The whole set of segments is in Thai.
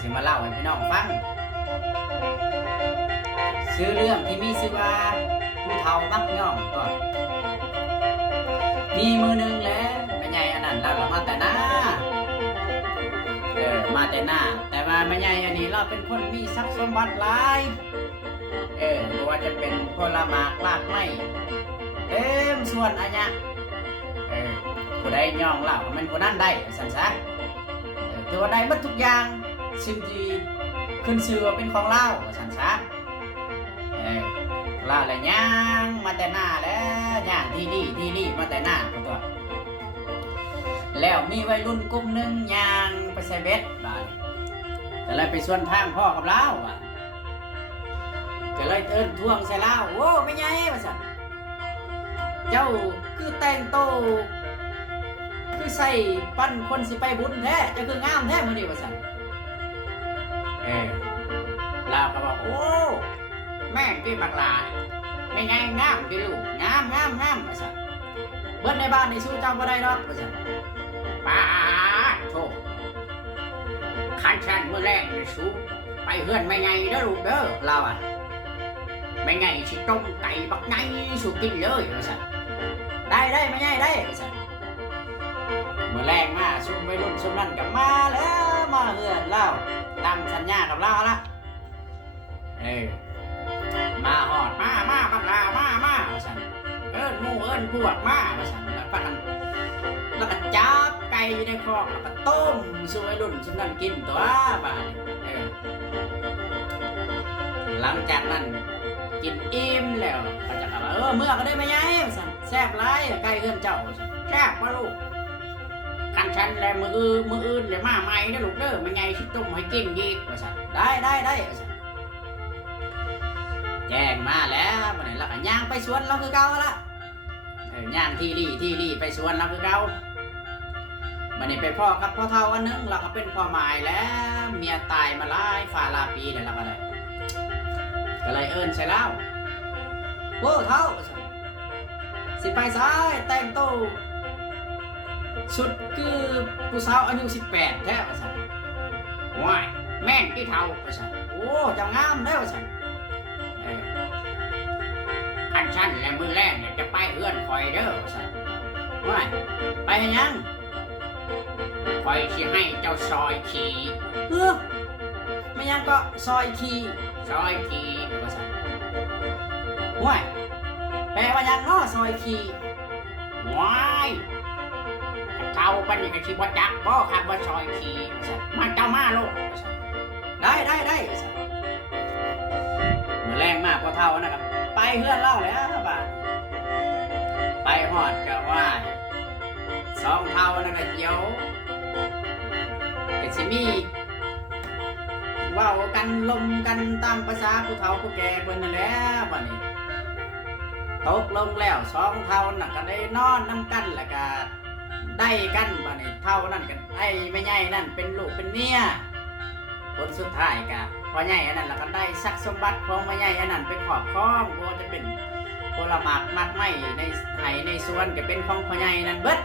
สิมาเล่าให้พี่น้องฟังชื่อเรื่องที่มีชื่อว่าผู้เฒ่ามักย่องตัวมีมือหนึ่งแล้วแม่ใหญ่อันนั้นเรามาแต่หน้ามาแต่หน้าแต่ว่าแม่ใหญ่อันนี้เราเป็นคนมีทรัพย์สมบัติหลายไม่ว่าจะเป็นผลไม้รากไม้เต็มส่วนอันเนี้ยผู้ใดย่องเล่ามันผู้นั้นได้สันซะถือว่าได้หมดทุกอย่างสิ่งที่ขึ้นชื่อว่าเป็นของเล่าสันซะเล่าอะไรย่างมาแต่หน้าแล้วย่างที่นี่มาแต่หน้าตัวแล้วมีวัยรุ่นกลุ่มหนึ่งย่างไปใส่เบ็ดก็เลยไปส่วนทางพ่อกับเล่าก็เลยเอิ้นทวงใส่เล่าโว้ไม่ใหญ่มาสั่นเจ้าคือแต่งโตคือใส่ปั้นคนสิไปบุญแท้จะคืองามแท้มื้อนี้ว่าซั่นลาวก็บอกโอ้แม่ที่บักหลาไม่ไงงามที่ลูกงามว่าซั่นเบิดในบ้านนี่สู้เจ้าบ่ได้ดอกว่าซั่นป้าโธ่คันฉันมื้อแรกนี่สู้ไปเฮือนไม่ไงเด้อลูกเด้อลาวไม่ไงสิต้มไก่บักไงสู้กินเลยว่าซั่นได้ไม่ไงได้ว่าซั่นเมื่อแรงมาชุมวัยรุ่นชุมนั่นกับมาแล้วมาเฮือนเล่าตามสัญญากับเล่าละมาหอดมาบักลามาว่าซั่นเอิ้นหมู่เอิ้นพวกมาว่าซั่นแล้วก็จับไก่อยู่ในคอกแล้วก็ต้มสู่วัยรุ่นชุมนั่นกินตัวบ้าหลังจากนั้นกินอิ่มแล้วก็จะกลับมาเมื่อก็ได้มาย้ายว่าซั่นแซ่บหลายไก่เฮือนเจ้าแซ่บบ่ลูกคันฉันแล้วมืออื่นเลยมาใหม่นะลูกเด้อมันไงชิต้มให้กินดีว่าซั่นได้ว่าซั่นแจ้งมาแล้ววันนี้เราก็ย่างไปสวนเราคือเก่าละย่างที่รี่ไปสวนเราคือเก่าวันนี้ไปพ่อกับพ่อเฒ่าอันนึงเราก็เป็นพ่อหมายแล้วเมียตายมาหลายฝ่าลาปีแล้วเราก็เลยเอิ้นใส่เล่าโอ้เฒ่าสิไปซ้ายแต่งโตชุดคือผู้สาวอายุ18แท้ว่าซั่นว้ายแม่นที่เฒ่าว่าซั่นโอ้เจ้างามเด้อว่าซั่นคันฉันและมือแรกเนี่ยจะไปเฮือนคอยเด้อว่าซั่นว้ายไปเฮ็ดหยังคอยสิให้เจ้าซอยขี่ไม่ยังก็ซอยขี่ว่าซั่นว้ายแปลว่าหยังเนาะซอยขี่ว้ายเท่าปันนี่ก็ชิบจักบ่ครับว่าซอยขี่มาเจ้ามาโลกได้มือแรงมากพอเท่านะครับไปเพื่อนเล่าแล้วบ้านไปหอดก็ว่าสองเท่านั่นก็เกี่ยวก็สิมีว่ากันลมกันตามภาษาผู้เฒ่าผู้แก่เพิ่นนั่นแหละบัดนี้ตกลงแล้วสองเท่าน่ะก็ได้นอนนำกันแล้วก็ได้กันบัดนี้เท่านั่นกันไอ้ไม่ใหญ่นั่นเป็นลูกเป็นเมียผลสุดท้ายก็พ่อใหญ่อันนั้นแล้วก็ได้ทรัพย์สมบัติของไม่ใหญ่อันนั้นเป็นครอบครองบ่จะเป็นผลไม้มากไม้ในไห่ในสวนก็เป็นของพ่อใหญ่นั่นเบิด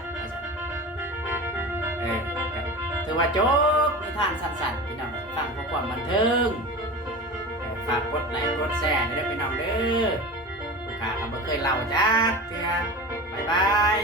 ถือว่าจบนิทานสั้นๆพี่น้องฟังเพื่อความบันเทิงฝากกดไลค์กดแชร์ด้วยพี่น้องเด้อผู้ข่าเขาบ่เคยเล่าจักเทื่อบ๊ายบาย